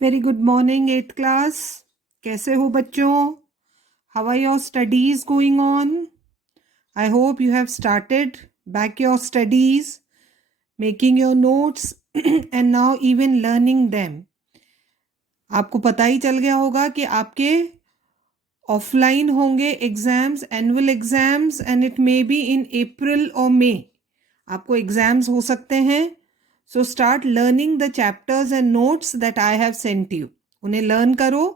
Very good morning eighth class. कैसे हो बच्चों? How are your studies going on? I hope you have started back your studies, making your notes and now even learning them. आपको पता ही चल गया होगा कि आपके ऑफलाइन होंगे exams, annual exams, and it may be in April और मई आपको एग्जाम्स हो सकते हैं। So start learning the chapters and notes that I have sent you. उन्हें लर्न करो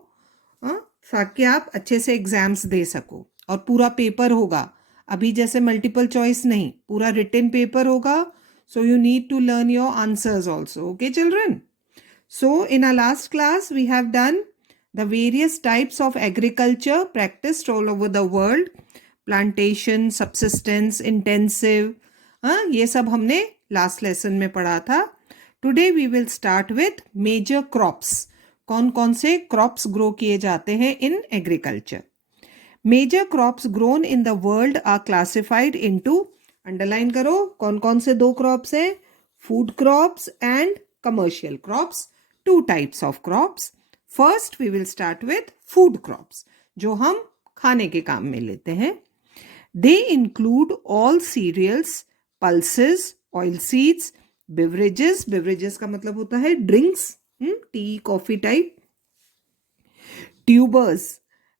ताकि आप अच्छे से एग्जाम्स दे सको। और पूरा पेपर होगा, अभी जैसे मल्टीपल चॉइस नहीं, पूरा रिटन पेपर होगा। So you need to learn your answers also. Okay children? So, in our last class, we have done the various types of agriculture practiced all over the world. Plantation, subsistence, intensive. ये सब हमने last lesson में पढ़ा था. Today we will start with major crops. कौन कौन से crops grow किए जाते हैं in agriculture. Major crops grown in the world are classified into, underline करो, कौन कौन से दो crops हैं? Food crops and commercial crops. Two types of crops. First we will start with food crops, जो हम खाने के काम में लेते हैं. They include all cereals, pulses, oilseeds, beverages. Beverages का मतलब होता है drinks, tea, coffee type. Tubers.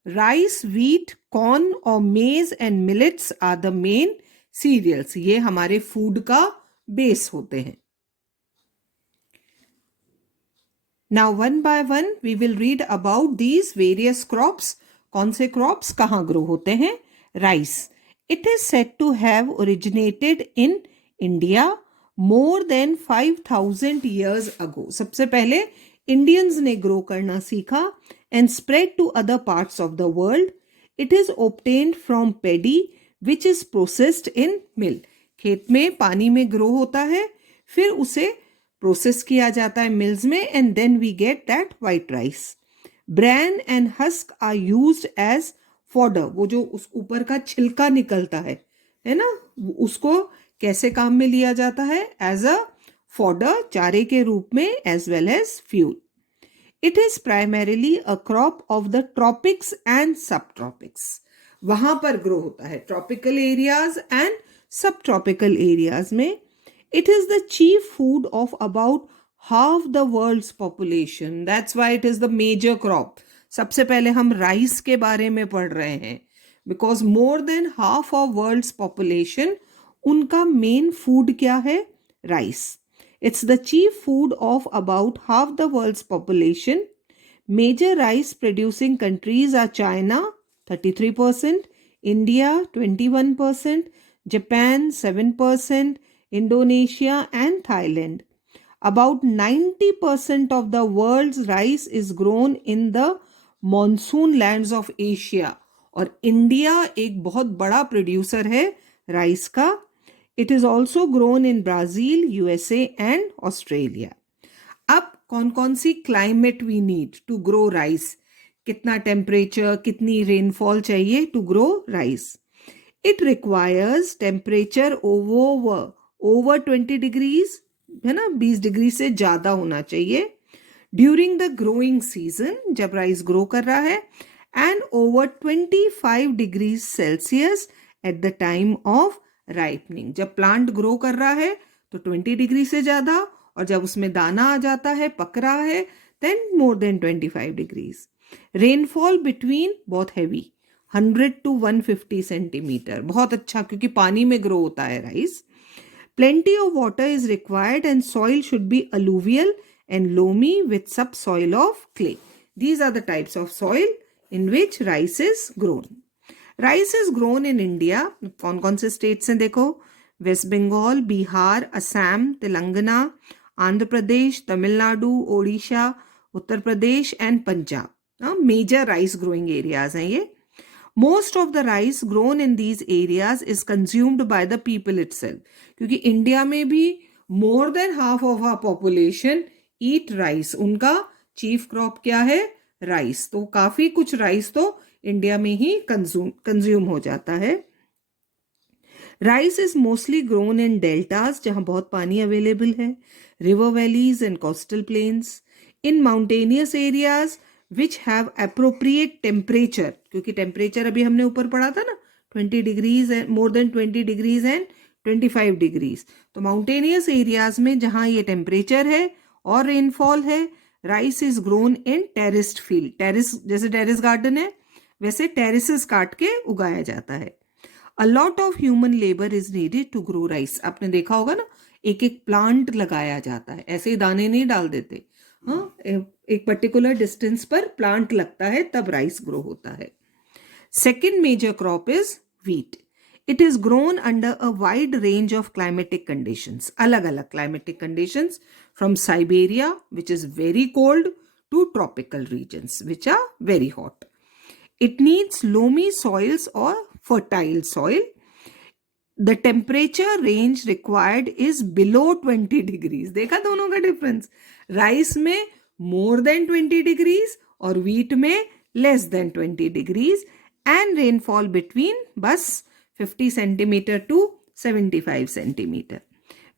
Rice, wheat, corn or maize and millets are the main cereals. ये हमारे food का base होते हैं. Now one by one we will read about these various crops. कौन से crops कहाँ grow होते हैं? Rice. It is said to have originated in India more than 5,000 years ago. सबसे पहले Indians ने grow करना सीखा and spread to other parts of the world. It is obtained from paddy which is processed in mill. खेत में पानी में grow होता है, फिर उसे प्रोसेस किया जाता है मिल्स में, and then we get that white rice. Bran and husk are used as fodder. वो जो उस ऊपर का छिलका निकलता है ना, उसको कैसे काम में लिया जाता है? एज अ फॉडर, चारे के रूप में, as well as fuel. It is primarily a crop of the tropics and subtropics. वहां पर ग्रो होता है tropical areas and subtropical areas में. It is the chief food of about half the world's population. That's why it is the major crop. सबसे पहले हम rice के बारे में पढ़ रहे हैं, because more than half of world's population, उनका मेन फूड क्या है? Rice. It's the chief food of about half the world's population. Major rice producing countries are China 33%, India 21%, Japan 7%, Indonesia and Thailand. About 90% of the world's rice is grown in the monsoon lands of Asia. और India एक बहुत बड़ा producer है rice का. It is also grown in Brazil, USA and Australia. अब कौन कौन सी climate we need to grow rice? कितना टेम्परेचर, कितनी रेनफॉल चाहिए to grow rice? It requires temperature over 20 degrees, है ना, 20 डिग्री से ज्यादा होना चाहिए ड्यूरिंग द ग्रोइंग सीजन, जब राइस ग्रो कर रहा है, and over 25 degrees Celsius at the time of ripening. जब प्लांट ग्रो कर रहा है तो 20 डिग्री से ज्यादा, और जब उसमें दाना आ जाता है, पक रहा है, then more than 25 degrees. Rainfall between, बहुत हैवी, 100 to 150 सेंटीमीटर, बहुत अच्छा, क्योंकि पानी में ग्रो होता है rice. Plenty of water is required and soil should be alluvial and loamy with subsoil of clay. These are the types of soil in which rice is grown. Rice is grown in India. कौन कौन से states हैं देखो? West Bengal, Bihar, Assam, Telangana, Andhra Pradesh, Tamil Nadu, Odisha, Uttar Pradesh and Punjab. Major rice growing areas हैं ये. Most of the rice grown in these areas is consumed by the people itself. क्योंकि India में भी more than half of our population eat rice. उनका chief crop क्या है? Rice. तो काफी कुछ राइस तो इंडिया में ही कंज्यूम हो जाता है. Rice is mostly grown in deltas, जहां बहुत पानी अवेलेबल है, river valleys and coastal plains. In mountainous areas which have appropriate temperature, क्योंकि टेम्परेचर अभी हमने ऊपर पढ़ा था ना 20 degrees and more than 20 degrees and 25 degrees, तो माउंटेनियस एरियाज में जहां ये टेम्परेचर है और रेनफॉल है, rice is grown in terraced field, terrace जैसे टेरिस गार्डन है वैसे टेरिसेस काट के उगाया जाता है। A lot of human labour is needed to grow rice, आपने देखा होगा ना एक एक प्लांट लगाया जाता है, ऐसे ही दाने नहीं डाल देते, हाँ एक पर्टिकुलर डिस्टेंस पर प्लांट लगता है तब राइस ग्रो होता है। Second major crop is wheat. It is grown under a wide range of climatic conditions, अलग अलग climatic conditions, from Siberia which is very cold to tropical regions which are very hot. It needs loamy soils or fertile soil. The temperature range required is below 20 degrees. देखा दोनों का difference, rice में more than 20 degrees और wheat में less than 20 degrees and rainfall between बस 50 centimeter to 75 centimeter.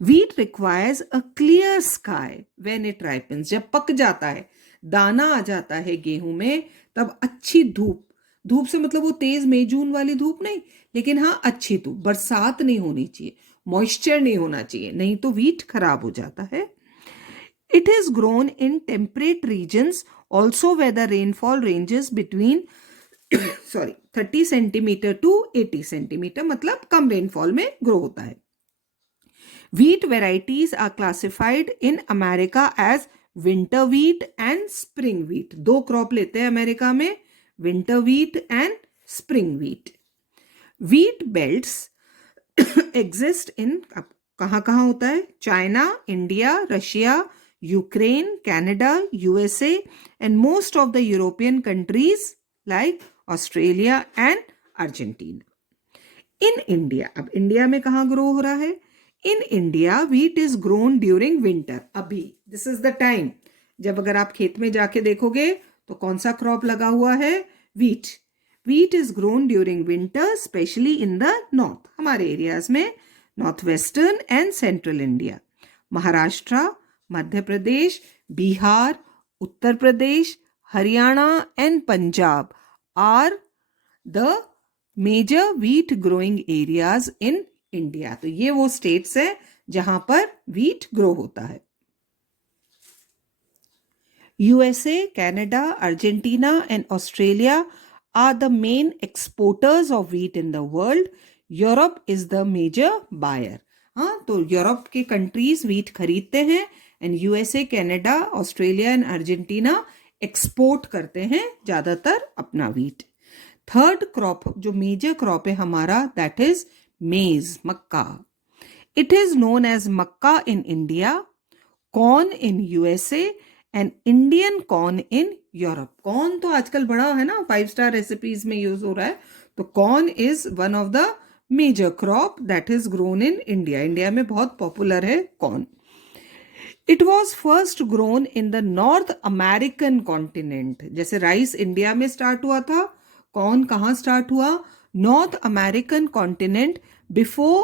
Wheat requires a clear sky when it ripens. जब पक जाता है, दाना आ जाता है गेहूं में, तब अच्छी धूप, धूप से मतलब वो तेज मई जून वाली धूप नहीं, लेकिन हाँ अच्छी धूप, बरसात नहीं होनी चाहिए, मॉइस्चर नहीं होना चाहिए, नहीं तो व्हीट खराब हो जाता है। It is grown in temperate regions also where the rainfall ranges between 30 centimetre to 80 centimetre, मतलब कम रेनफॉल में ग्रो होता है। Wheat varieties are classified in America as winter wheat and spring wheat. दो क्रॉप लेते हैं अमेरिका में, winter wheat and spring wheat. Wheat belts exist in कहाँ होता है, China, India, Russia, Ukraine, Canada, USA and most of the European countries like Australia and Argentina. In India, अब India में कहाँ ग्रो हो रहा है? In India, wheat is grown during winter. अभी this is the time, जब अगर आप खेत में जाके देखोगे तो कौन सा क्रॉप लगा हुआ है? Wheat. Wheat is grown during winter specially in the north, हमारे एरियाज में north western and central India, Maharashtra, Madhya Pradesh, Bihar, Uttar Pradesh, Haryana and Punjab are the major wheat growing areas in India. तो ये वो स्टेट्स है जहां पर व्हीट ग्रो होता है। USA, Canada, Argentina and Australia are the main exporters of wheat in the world. Europe is the major buyer. हाँ, तो यूरोप के कंट्रीज व्हीट खरीदते हैं and USA, Canada, Australia and Argentina export करते हैं ज्यादातर अपना व्हीट। थर्ड क्रॉप जो मेजर क्रॉप है हमारा, दैट इज मेज, मक्का। It is known as makka in India, corn in USA and Indian corn in Europe. Corn तो आजकल बड़ा है ना, 5 स्टार रेसिपीज में यूज हो रहा है, तो corn is one of the major crop that is grown in India. India में बहुत पॉपुलर है corn. It was first grown in the north American continent, जैसे राइस इंडिया में स्टार्ट हुआ था, कॉर्न कहाँ स्टार्ट हुआ? North American continent before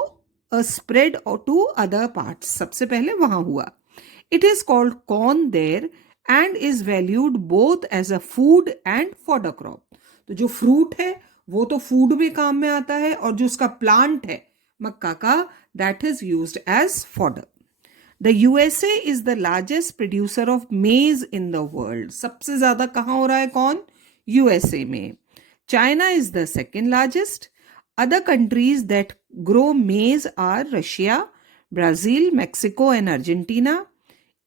a spread to other parts, सबसे पहले वहां हुआ। It is called corn there and is valued both as a food and fodder crop. तो जो फ्रूट है वो तो फूड में काम में आता है, और जो उसका प्लांट है मक्का का, that is used as fodder. The USA is the largest producer of maize in the world. सबसे ज्यादा कहाँ हो रहा है कॉर्न? USA में. China is the second largest. Other countries that grow maize are Russia, Brazil, Mexico and Argentina.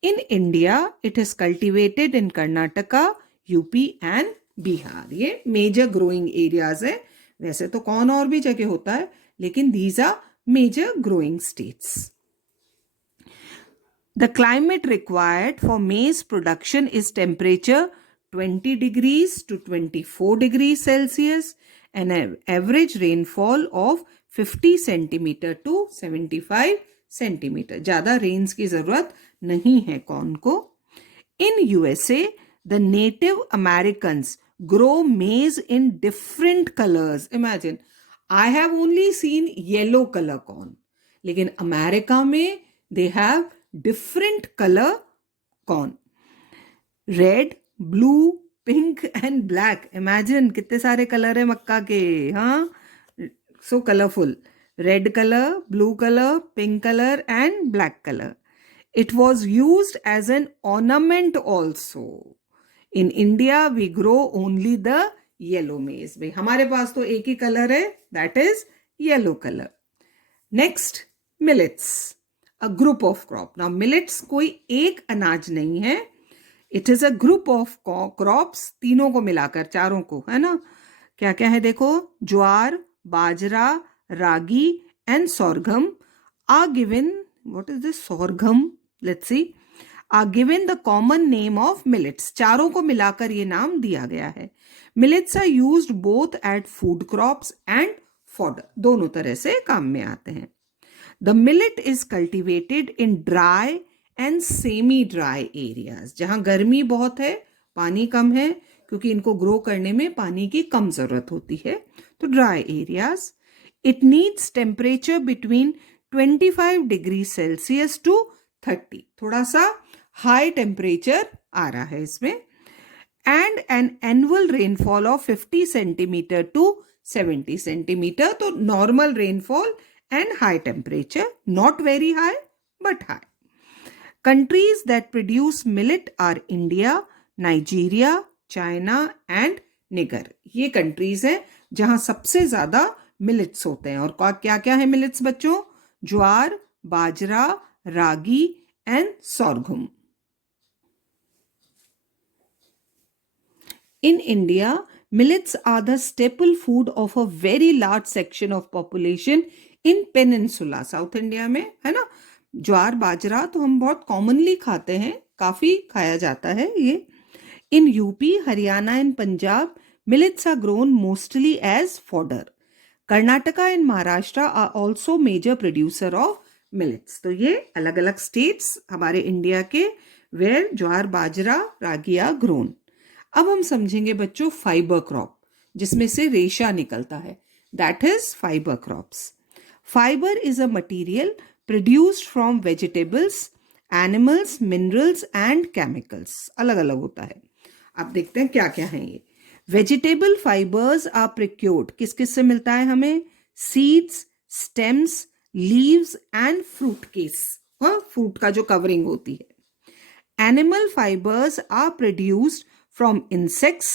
In India, it is cultivated in Karnataka, UP and Bihar. ये major growing areas है। वैसे तो कौन और भी जगह होता है, लेकिन these are major growing states. The climate required for maize production is temperature 20 degrees to 24 degrees Celsius and an average rainfall of 50 centimeter to 75 centimetre. ज्यादा रेन्स की जरूरत नहीं है कॉर्न को। In USA, the native Americans grow maize in different colours. Imagine, I have only seen yellow colour corn, लेकिन America में they have different colour corn. Red, blue, pink and black. Imagine कितने सारे colour है मक्का के. हाँ, so colourful. Red colour, blue colour, pink colour and black colour. It was used as an ornament also. In India, we grow only the yellow maize. भाई हमारे पास तो एक ही कलर है, that is yellow color. Next, millets. A group of crop. Now millets कोई एक अनाज नहीं है. It is a group of crops. तीनों को मिलाकर, चारों को, है ना. क्या क्या है देखो. ज्वार, बाजरा, रागी and sorghum are given. What is this sorghum? Let's see. Are given the common name of millets. चारों को मिलाकर ये नाम दिया गया है. Millets are used both at food crops and fodder. दोनों तरह से काम में आते हैं. The millet is cultivated in dry and semi-dry areas. जहाँ गर्मी बहुत है, पानी कम है, क्योंकि इनको ग्रो करने में पानी की कम जरूरत होती है, तो dry areas. It needs temperature between 25 degrees Celsius to 30. थोड़ा सा हाई टेम्परेचर आ रहा है इसमें. And an annual rainfall of 50 centimetre to 70 centimetre. तो normal rainfall and high temperature, not very high but high. Countries that produce millet are India, Nigeria, China and Niger. ये countries हैं जहां सबसे ज्यादा millets होते हैं. और क्या क्या है मिलेट्स बच्चों? ज्वार, बाजरा, रागी and sorghum. In India, millets are the staple food of a very large section of population in peninsula. South India में, है ना. ज्वार बाजरा तो हम बहुत कॉमनली खाते हैं, काफी खाया जाता है ये. In UP, Haryana and Punjab, millets are grown mostly as fodder. Karnataka and Maharashtra are also major producer of millets. तो ये अलग अलग स्टेट्स हमारे इंडिया के where jowar bajra ragi are grown. अब हम समझेंगे बच्चों फाइबर क्रॉप, जिसमें से रेशा निकलता है. That is fibre crops. Fibre is a material produced from vegetables, animals, minerals and chemicals. अलग अलग होता है. अब देखते हैं क्या क्या है ये. Vegetable fibres are procured. किस किस से मिलता है हमें? Seeds, stems, leaves and fruit case. Fruit का जो कवरिंग होती है. Animal fibres are produced from insects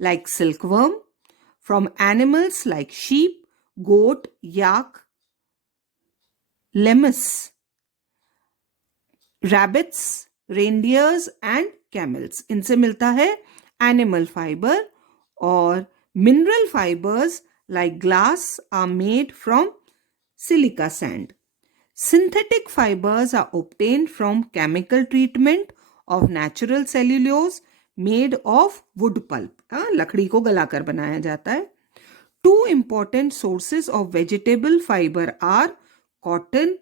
like silkworm, from animals like sheep, goat, yak, llamas, rabbits, reindeers and camels. इनसे मिलता है एनिमल फाइबर. और mineral fibres like glass are made from silica sand. Synthetic fibers are obtained from chemical treatment of natural cellulose made of wood pulp. लकड़ी को गलाकर बनाया जाता है. Two important sources of vegetable fiber are cotton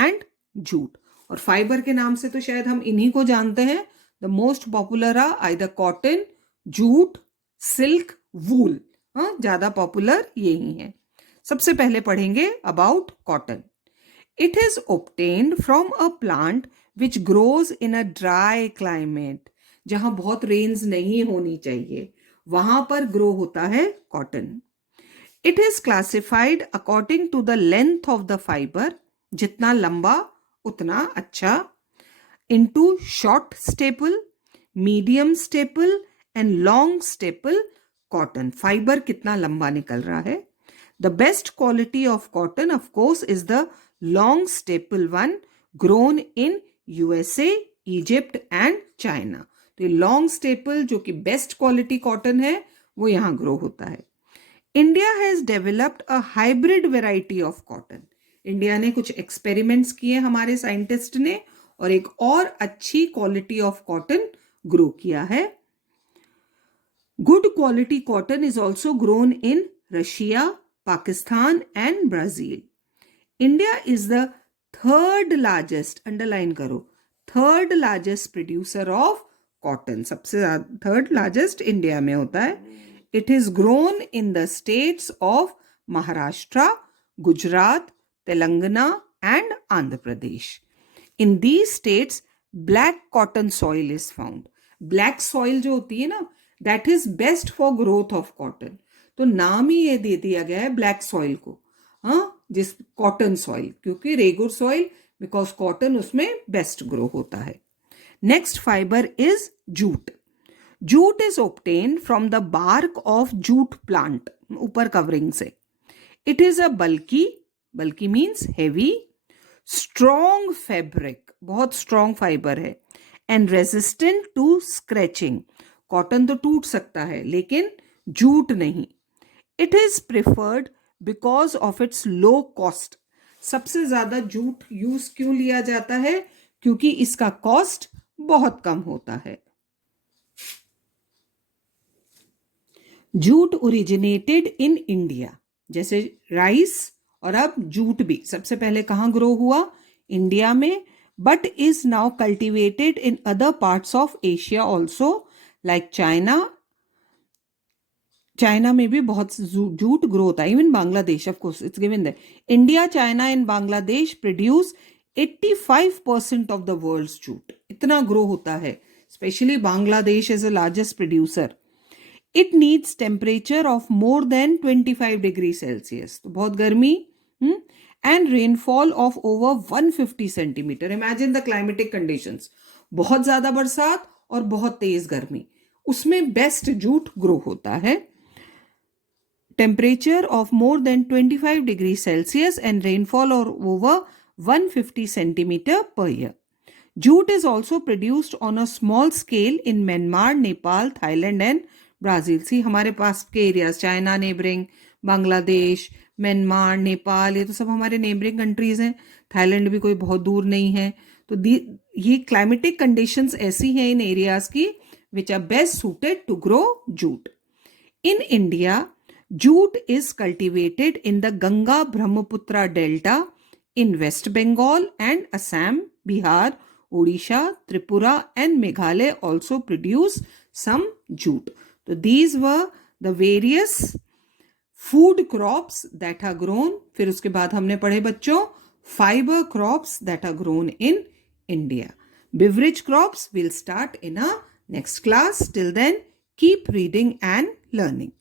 and jute. और fibre के नाम से तो शायद हम इन्हीं को जानते हैं. The most popular are either cotton, jute, silk, wool. ज्यादा पॉपुलर यही है. सबसे पहले पढ़ेंगे about cotton. It is obtained from a plant which grows in a dry climate. जहां बहुत रेन्स नहीं होनी चाहिए, वहां पर ग्रो होता है cotton. It is classified according to the length of the fibre. जितना लंबा उतना अच्छा. Into short staple, medium staple and long staple cotton. Fibre कितना लंबा निकल रहा है. The best quality of cotton, of course, is the long staple one grown in USA, Egypt and China. तो ये long staple जो कि best quality cotton है, वो यहाँ grow होता है. India has developed a hybrid variety of cotton. India ने कुछ experiments किए हमारे साइंटिस्ट ने, और एक और अच्छी quality of cotton grow किया है. Good quality cotton is also grown in Russia, Pakistan and Brazil. India is the third largest, underline करो, third largest producer of cotton. सबसे third largest India में होता है. It is grown in the states of Maharashtra, Gujarat, Telangana and Andhra Pradesh. In these states, black cotton soil is found. Black soil जो होती है ना, that is best for growth of cotton. तो नाम ही ये दे दिया गया है ब्लैक सॉइल को, हाँ, जिस कॉटन सॉइल, क्योंकि रेगुर सॉइल बिकॉज कॉटन उसमें बेस्ट ग्रो होता है। Next fibre is jute. Jute is obtained from the bark of jute plant, ऊपर कवरिंग से। It is a bulky means heavy, strong fabric, बहुत स्ट्रॉन्ग फाइबर है, and resistant to scratching. Cotton तो टूट सकता है लेकिन जूट नहीं। It is preferred because of its low cost. सबसे ज्यादा जूट यूज क्यों लिया जाता है? क्योंकि इसका कॉस्ट बहुत कम होता है। जूट ओरिजिनेटेड इन इंडिया, जैसे राइस और अब जूट भी सबसे पहले कहाँ ग्रो हुआ? इंडिया में, but is now cultivated in other parts of Asia also, like China. China में भी बहुत जूट ग्रो होता है, even Bangladesh, of course it's given that India, China and Bangladesh produce 85% of the world's jute. इतना grow होता है, specially Bangladesh is the largest producer. It needs temperature of more than 25 degree Celsius, तो बहुत गर्मी, and rainfall of over 150 centimetre. Imagine the climatic conditions, बहुत ज्यादा बरसात और बहुत तेज गर्मी, उसमें बेस्ट जूट ग्रो होता है। Temperature of more than 25 degree Celsius and rainfall और over 150 centimeter per year. Jute is also produced on a small scale in Myanmar, Nepal, Thailand and Brazil. See, हमारे पास के areas, China neighbouring, Bangladesh, Myanmar, Nepal, ये तो सब हमारे neighbouring countries हैं। Thailand भी कोई बहुत दूर नहीं है। तो ये क्लाइमेटिक कंडीशंस ऐसी हैं इन एरियाज की which are best suited to grow jute. In India, jute is cultivated in the Ganga Brahmaputra Delta in West Bengal and Assam, Bihar, Odisha, Tripura and Meghalaya also produce some jute. So these were the various food crops that are grown. फिर उसके बाद हमने पढ़े बच्चों fiber crops that are grown in India. Beverage crops will start in our next class. Till then, keep reading and learning.